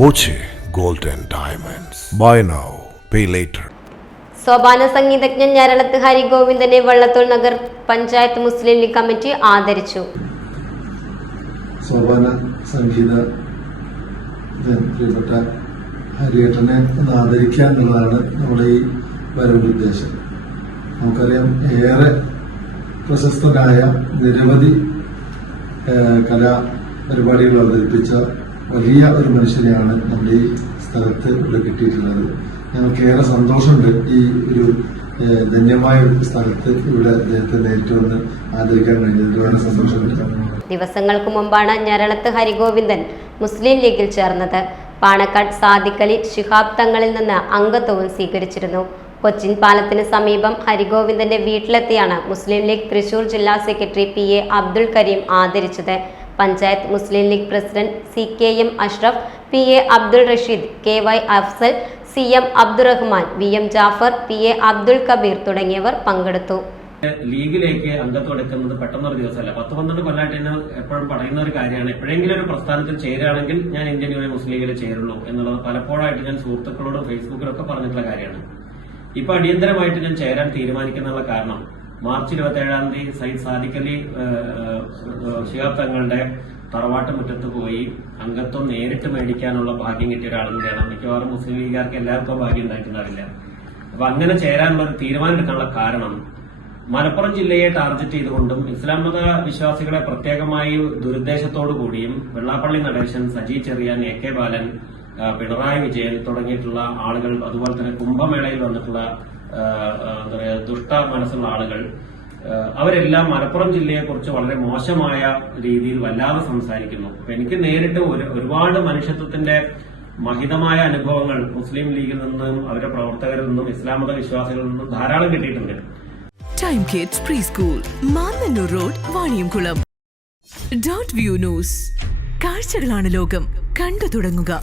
Boche gold and diamonds. Buy now pay later. സോപാന സംഗീതജ്ഞൻ ഞരളത്ത് ഹരിഗോവിന്ദനെ വള്ളത്തോൾ നഗർ പഞ്ചായത്ത് മുസ്ലിം ലീഗ് കമ്മിറ്റി ആദരിച്ചു. സോപാന സംഗീത പ്രിയപ്പെട്ട ഹരിയേട്ടനെ ഒന്ന് ആദരിക്കുക എന്നുള്ളതാണ് നമ്മുടെ ഈ വരവിന്റെ ഉദ്ദേശം. നമുക്കറിയാം, ഏറെ പ്രശസ്തനായ നിരവധി കലാപരിപാടികൾ അവതരിപ്പിച്ച വലിയ ഒരു മനുഷ്യനെയാണ് നമ്മുടെ ഈ സ്ഥലത്ത് ഇവിടെ കിട്ടിയിട്ടുള്ളത്. ഞങ്ങൾക്ക് ഏറെ സന്തോഷമുണ്ട് ഈ ഒരു ധന്യമായ ഒരു സ്ഥലത്ത് ഇവിടെ അദ്ദേഹത്തെ നേരിട്ട് വന്ന് ആദരിക്കാൻ കഴിഞ്ഞതിൽ വളരെ സന്തോഷമുണ്ട്. ദിവസങ്ങൾക്ക് മുമ്പാണ് ഞരളത്ത് ഹരിഗോവിന്ദൻ മുസ്ലിം ലീഗിൽ ചേർന്നത്. പാണക്കാട് സാദിഖ് അലി ശിഹാബ് തങ്ങളിൽ നിന്ന് അംഗത്വവും സ്വീകരിച്ചിരുന്നു. കൊച്ചിൻ പാലത്തിന് സമീപം ഹരിഗോവിന്ദന്റെ വീട്ടിലെത്തിയാണ് മുസ്ലിം ലീഗ് തൃശൂർ ജില്ലാ സെക്രട്ടറി PA അബ്ദുൽ കരീം ആദരിച്ചത്. Panchayat Muslim League president CKM Ashraf, PA Abdul Rasheed, KY Afsal, CM Abdurahman, VM Jafar, PA Abdul Kabeer തുടങ്ങിയവർ പങ്കെടുത്തു. ലീഗിലേക്ക് അംഗത്വം എടുക്കുന്നത് പെട്ടെന്നൊരു ദിവസമല്ല. 10-12 കൊല്ലമായിട്ട് തന്നെ എപ്പോഴും പറയുന്ന ഒരു കാര്യമാണ്, എപ്പോഴെങ്കിലും ഒരു പ്രസ്ഥാനത്തിൽ ചേരുകയാണെങ്കിൽ ഞാൻ ഇന്ത്യൻ യൂണിയൻ മുസ്ലിം ലീഗിൽ ചേരുള്ളൂ എന്നുള്ളത് പലപ്പോഴായിട്ട് ഞാൻ സുഹൃത്തുക്കളോടും ഫേസ്ബുക്കിലൊക്കെ പറഞ്ഞിട്ടുള്ള കാര്യമാണ്. ഇപ്പൊ അടിയന്തരമായിട്ട് ഞാൻ ചേരാൻ തീരുമാനിക്കുന്നുള്ള കാരണം, മാർച്ച് 27-ാം തീയതി സയ്യിദ് സാദിഖ് അലി ശിഹാബ് തങ്ങളുടെ തറവാട്ട് മുറ്റത്ത് പോയി അംഗത്വം നേരിട്ട് മേടിക്കാനുള്ള ഭാഗ്യം കിട്ടിയ ഒരാളും കൂടിയാണ്. മിക്കവാറും മുസ്ലിം ലീഗുകാർക്ക് എല്ലാവർക്കും ഭാഗ്യം ഉണ്ടായിട്ടുണ്ടാവില്ല. അപ്പൊ അങ്ങനെ ചേരാനുള്ള ഒരു തീരുമാനം എടുക്കാനുള്ള കാരണം, മലപ്പുറം ജില്ലയെ ടാർഗറ്റ് ചെയ്തുകൊണ്ടും ഇസ്ലാം മത വിശ്വാസികളെ പ്രത്യേകമായി ദുരുദ്ദേശത്തോടു കൂടിയും വെള്ളാപ്പള്ളി നടേശൻ, സജി ചെറിയാൻ, AK ബാലൻ, പിണറായി വിജയൻ തുടങ്ങിയിട്ടുള്ള ആളുകൾ, അതുപോലെ തന്നെ കുംഭമേളയിൽ വന്നിട്ടുള്ള എന്താ പറയുക ദുഷ്ട മനസ്സുള്ള ആളുകൾ, അവരെല്ലാം മലപ്പുറം ജില്ലയെക്കുറിച്ച് വളരെ മോശമായ രീതിയിൽ വല്ലാതെ സംസാരിക്കുന്നു. അപ്പൊ എനിക്ക് നേരിട്ട് ഒരുപാട് മനുഷ്യത്വത്തിന്റെ മഹിതമായ അനുഭവങ്ങൾ മുസ്ലിം ലീഗിൽ നിന്നും അവരുടെ പ്രവർത്തകരിൽ നിന്നും ഇസ്ലാം മത വിശ്വാസികളിൽ നിന്നും ധാരാളം കിട്ടിയിട്ടുണ്ട്. Time kids pre school, Mannannur road, Vaniyamkulam. Dot view news. കാഴ്ചകളാണ് ലോകം, കണ്ടു തുടങ്ങുക.